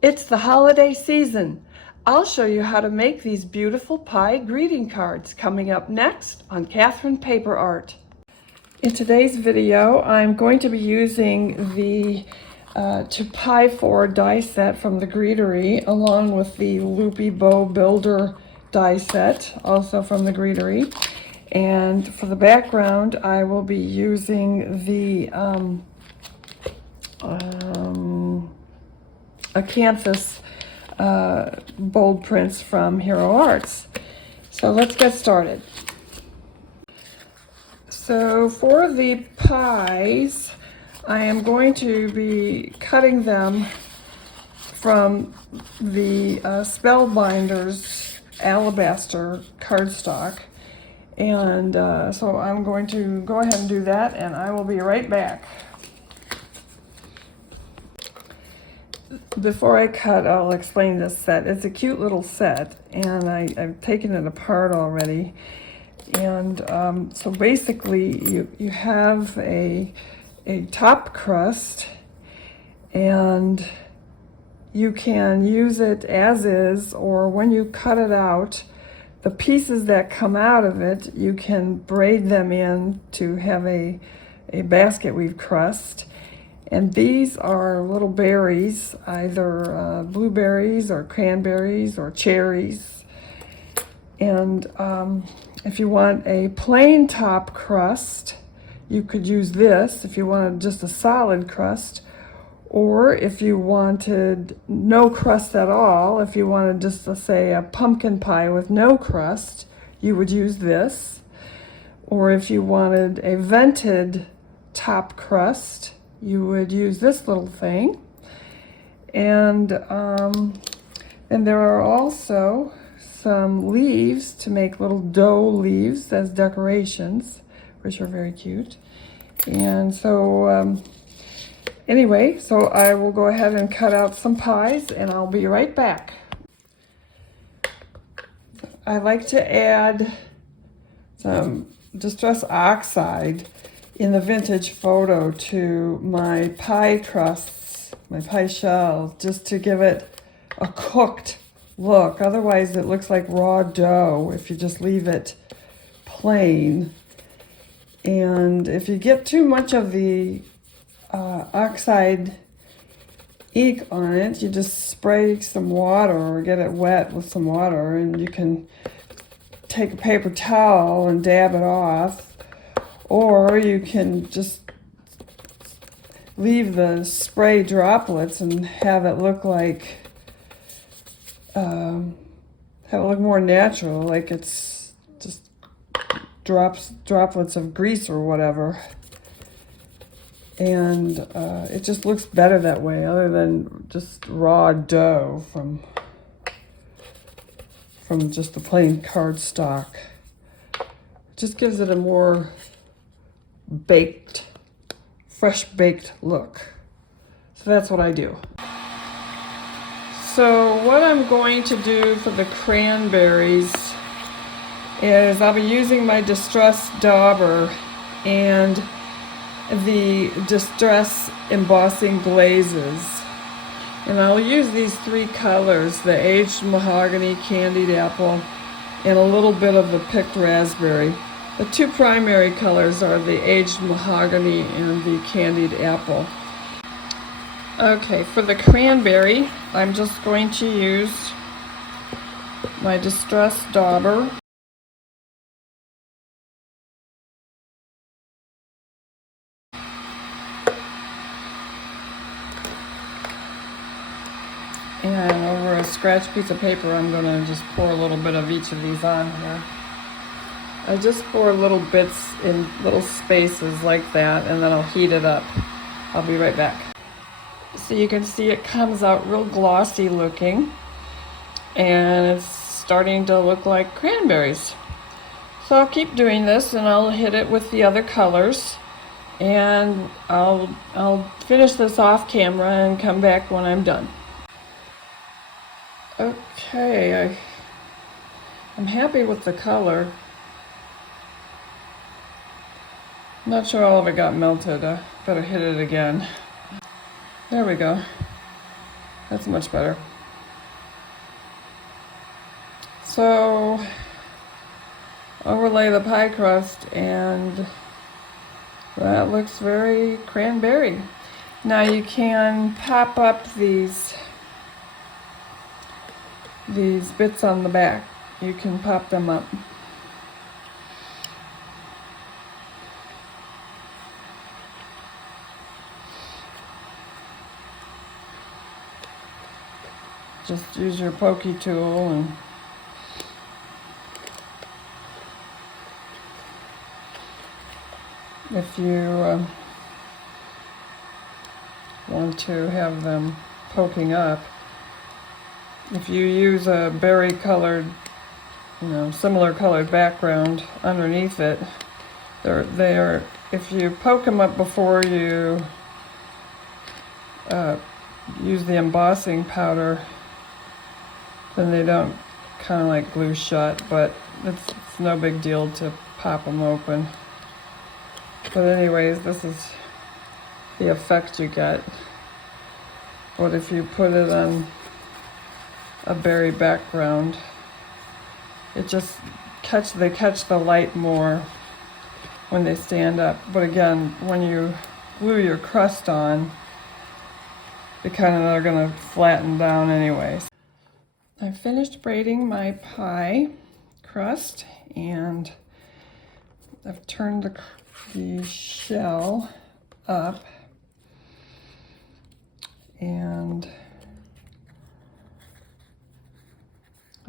It's the holiday season. I'll show you how to make these beautiful pie greeting cards coming up next on Catherine Paper Art. In today's video, I'm going to be using the To Pie 4 die set from the Greetery along with the Loopy Bow Builder die set, also from the Greetery. And for the background, I will be using the Acanthus bold prints from Hero Arts. So let's get started. So for the pies, I am going to be cutting them from the Spellbinders alabaster cardstock. And so I'm going to go ahead and do that, and I will be right back. Before I cut, I'll explain this set. It's a cute little set, and I've taken it apart already. And so basically, you have a top crust, and you can use it as is, or when you cut it out, the pieces that come out of it, you can braid them in to have a basket weave crust. And these are little berries, either blueberries or cranberries or cherries. And if you want a plain top crust, you could use this if you wanted just a solid crust. Or if you wanted no crust at all, if you wanted just, let's say, a pumpkin pie with no crust, you would use this. Or if you wanted a vented top crust, you would use this little thing. And there are also some leaves to make little dough leaves as decorations, which are very cute. And so anyway, so I will go ahead and cut out some pies, and I'll be right back. I like to add some Distress Oxide in the vintage photo to my pie crusts, my pie shells, just to give it a cooked look. Otherwise it looks like raw dough if you just leave it plain. And if you get too much of the oxide ink on it, you just spray some water or get it wet with some water, and you can take a paper towel and dab it off. Or you can just leave the spray droplets and have it look like, have it look more natural, like it's just droplets of grease or whatever. And it just looks better that way, other than just raw dough from just the plain cardstock. It just gives it a more baked, fresh baked look. So that's what I do. So what I'm going to do for the cranberries is I'll be using my Distress Dauber and the Distress Embossing Glazes. And I'll use these three colors, the Aged Mahogany, Candied Apple, and a little bit of the Picked Raspberry. The two primary colors are the Aged Mahogany and the Candied Apple. Okay, for the cranberry, I'm just going to use my Distress Dauber. And over a scratch piece of paper, I'm going to just pour a little bit of each of these on here. I just pour little bits in little spaces like that, and then I'll heat it up. I'll be right back. So you can see it comes out real glossy looking, and it's starting to look like cranberries. So I'll keep doing this, and I'll hit it with the other colors, and I'll finish this off camera and come back when I'm done. Okay, I'm happy with the color. I'm not sure all of it got melted. I better hit it again. There we go. That's much better. So overlay the pie crust, and that looks very cranberry. Now you can pop up these bits on the back. You can pop them up. Just use your pokey tool and if you want to have them poking up, if you use a berry colored, similar colored background underneath it, they're if you poke them up before you use the embossing powder, then they don't kind of like glue shut, but it's no big deal to pop them open. But anyways, this is the effect you get. But if you put it on a berry background, it just they catch the light more when they stand up. But again, when you glue your crust on, they're gonna flatten down anyways. I finished braiding my pie crust, and I've turned the shell up, and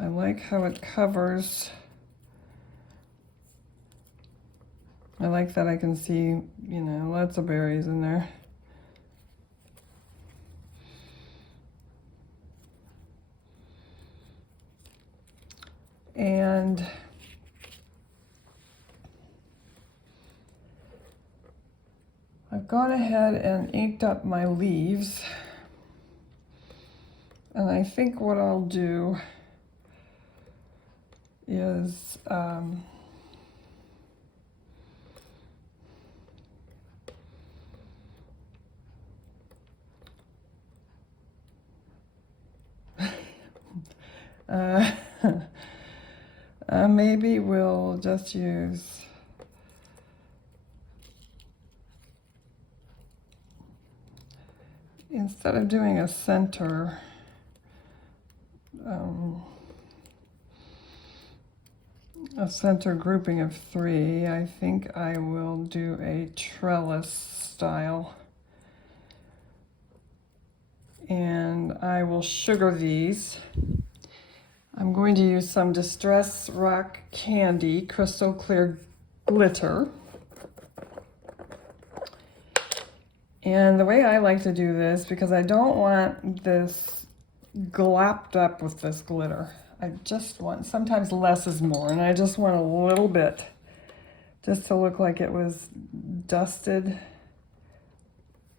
I like how it covers. I like that I can see, lots of berries in there. And I've gone ahead and inked up my leaves. And I think what I'll do is maybe we'll just use instead of doing a center, grouping of 3, I think I will do a trellis style. And I will sugar these. I'm going to use some Distress Rock Candy Crystal Clear Glitter. And the way I like to do this, because I don't want this glopped up with this glitter. I just want, sometimes less is more, and I just want a little bit just to look like it was dusted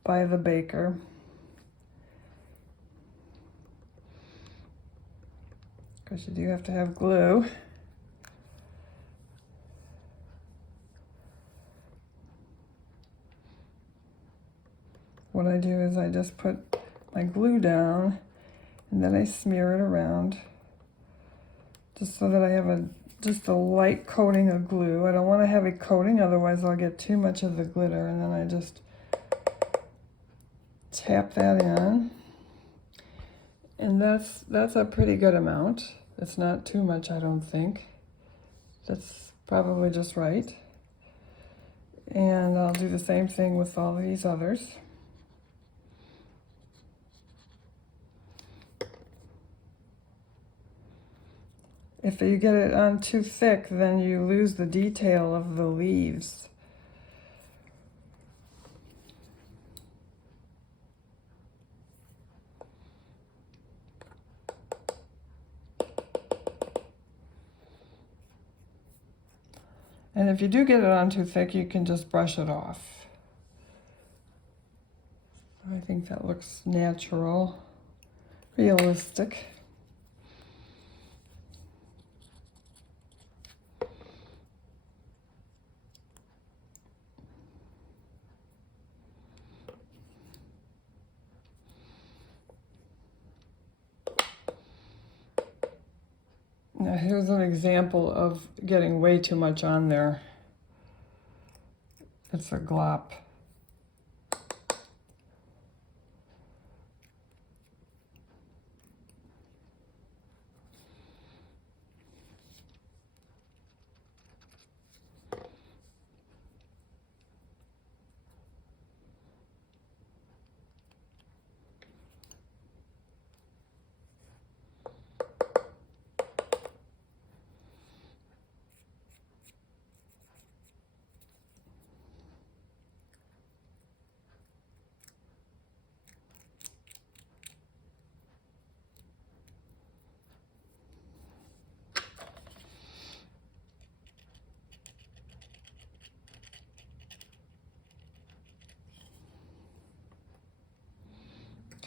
by the baker. Because you do have to have glue. What I do is I just put my glue down and then I smear it around just so that I have just a light coating of glue. I don't want a heavy coating, otherwise I'll get too much of the glitter, and then I just tap that in. And that's a pretty good amount. It's not too much, I don't think. That's probably just right. And I'll do the same thing with all these others. If you get it on too thick, then you lose the detail of the leaves. And if you do get it on too thick, you can just brush it off. I think that looks natural, realistic. Now here's an example of getting way too much on there. It's a glop.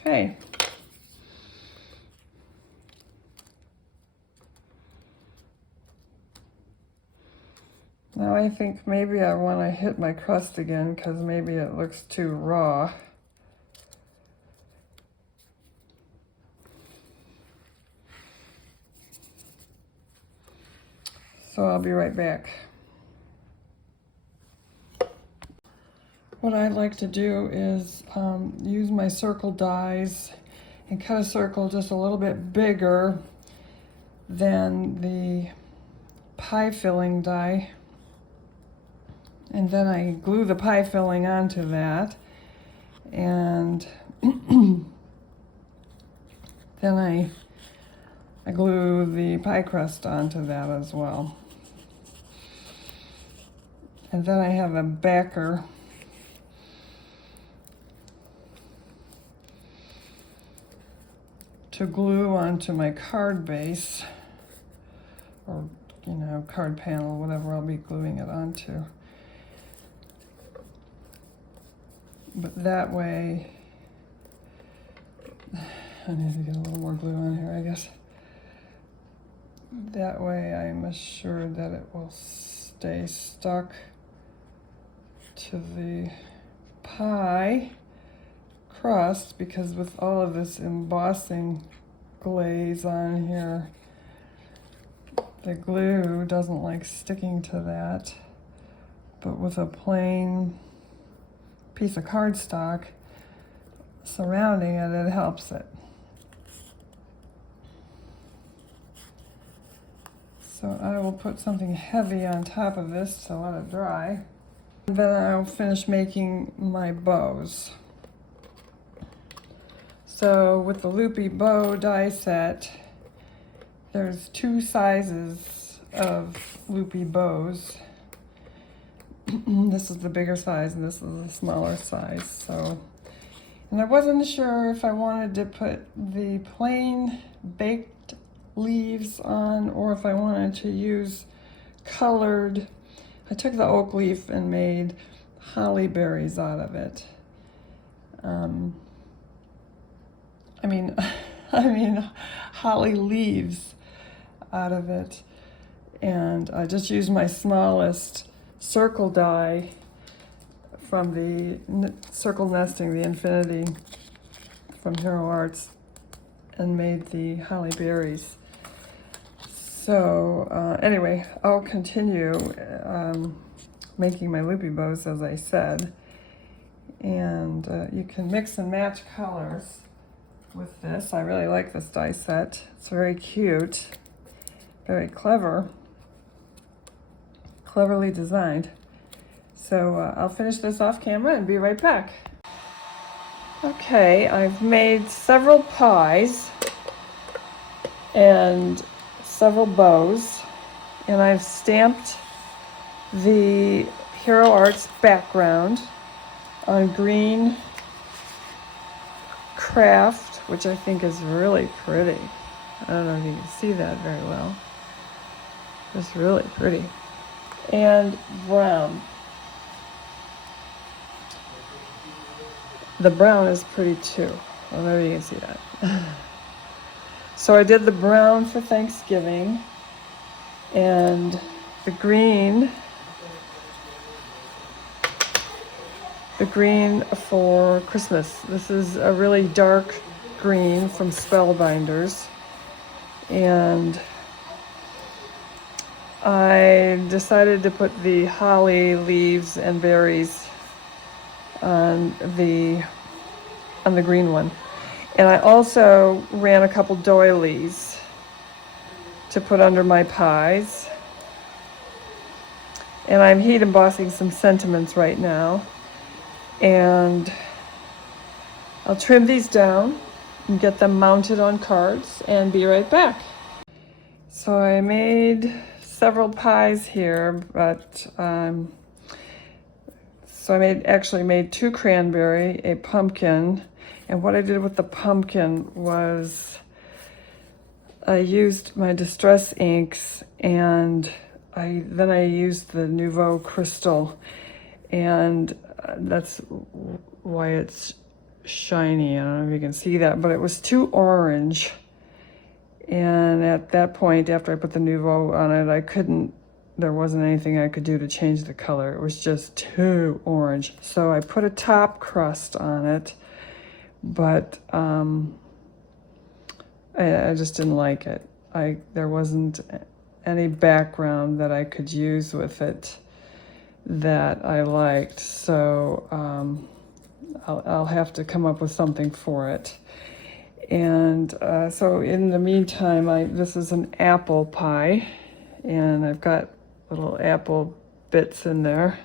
Okay. Now I think maybe I want to hit my crust again because maybe it looks too raw. So I'll be right back. What I like to do is use my circle dies and cut a circle just a little bit bigger than the pie filling die. And then I glue the pie filling onto that. And then I glue the pie crust onto that as well. And then I have a backer to glue onto my card base, or card panel, whatever I'll be gluing it onto. But that way, I need to get a little more glue on here, I guess. That way I'm assured that it will stay stuck to the pie crust, because with all of this embossing glaze on here, the glue doesn't like sticking to that. But with a plain piece of cardstock surrounding it, it helps it. So I will put something heavy on top of this to let it dry. And then I'll finish making my bows. So with the Loopy bow die set, there's 2 sizes of Loopy bows. This is the bigger size and this is the smaller size. So, and I wasn't sure if I wanted to put the plain baked leaves on or if I wanted to use colored. I took the oak leaf and made holly berries out of it. I mean holly leaves out of it. And I just used my smallest circle die from the circle nesting, the infinity from Hero Arts, and made the holly berries. So anyway, I'll continue making my Loopy bows, as I said. And you can mix and match colors with this. I really like this die set. It's very cute, very clever, cleverly designed. So I'll finish this off camera and be right back. Okay, I've made several pies and several bows, and I've stamped the Hero Arts background on green craft, which I think is really pretty. I don't know if you can see that very well. It's really pretty. And brown. The brown is pretty too. Well, maybe you can see that. So I did the brown for Thanksgiving and the green for Christmas. This is a really dark green from Spellbinders, and I decided to put the holly leaves and berries on the green one. And I also ran a couple doilies to put under my pies. And I'm heat embossing some sentiments right now. And I'll trim these down and get them mounted on cards and be right back. So I made several pies here, but so I actually made 2 cranberry, a pumpkin, and what I did with the pumpkin was I used my Distress inks, and then I used the Nouveau Crystal, and that's why it's shiny. I don't know if you can see that, but it was too orange. And at that point, after I put the Nouveau on it, there wasn't anything I could do to change the color. It was just too orange. So I put a top crust on it, but I just didn't like it. There wasn't any background that I could use with it that I liked. So I'll have to come up with something for it. And so in the meantime, this is an apple pie, and I've got little apple bits in there.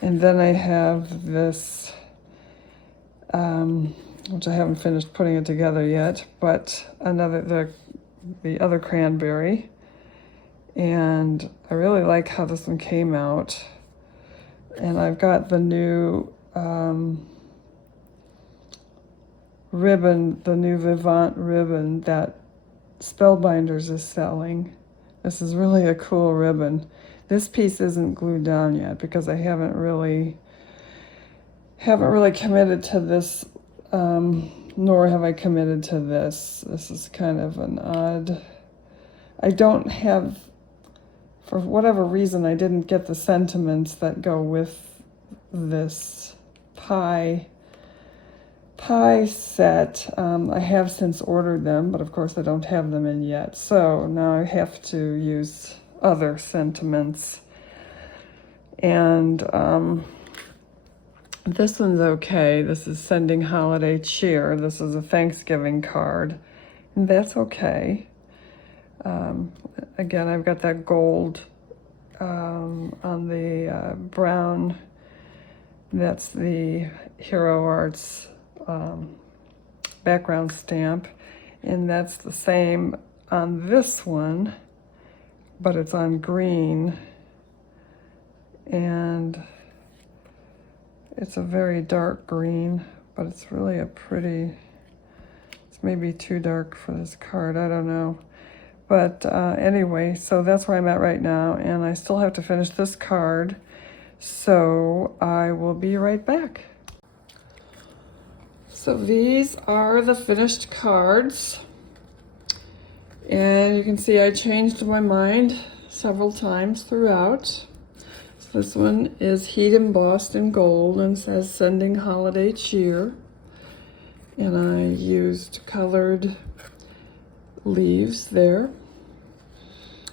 And then I have this, which I haven't finished putting it together yet, but the other cranberry. And I really like how this one came out. And I've got the new ribbon, the new Vivant ribbon that Spellbinders is selling. This is really a cool ribbon. This piece isn't glued down yet because I haven't really committed to this, nor have I committed to this. This is kind of an odd, I don't have, for whatever reason, I didn't get the sentiments that go with this pie set. I have since ordered them, but of course I don't have them in yet. So now I have to use other sentiments. And this one's okay. This is Sending Holiday Cheer. This is a Thanksgiving card, and that's okay. Again, I've got that gold on the brown. That's the Hero Arts background stamp, and that's the same on this one, but it's on green, and it's a very dark green, but it's really a pretty, it's maybe too dark for this card, I don't know. But anyway, so that's where I'm at right now, and I still have to finish this card, so I will be right back. So these are the finished cards, and you can see I changed my mind several times throughout. So this one is heat embossed in gold and says Sending Holiday Cheer, and I used colored leaves there.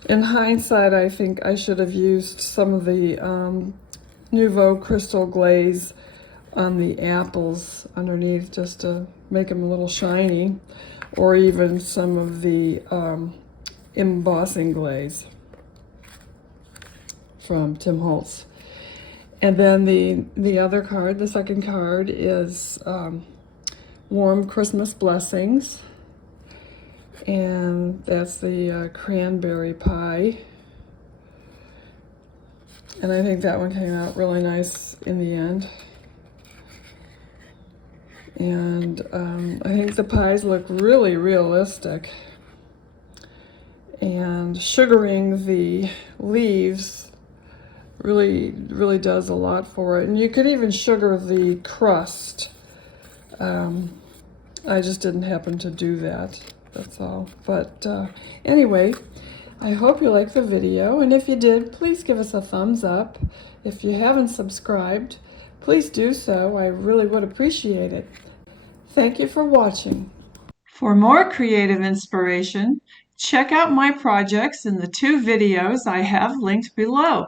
In hindsight, I think I should have used some of the Nouveau Crystal glaze on the apples underneath just to make them a little shiny, or even some of the embossing glaze from Tim Holtz. And then the other card, the second card, is Warm Christmas Blessings, and that's the cranberry pie. And I think that one came out really nice in the end. And I think the pies look really realistic. And sugaring the leaves really does a lot for it. And you could even sugar the crust. I just didn't happen to do that, that's all. But anyway, I hope you liked the video, and if you did, please give us a thumbs up. If you haven't subscribed, please do so. I really would appreciate it. Thank you for watching. For more creative inspiration, check out my projects in the 2 videos I have linked below.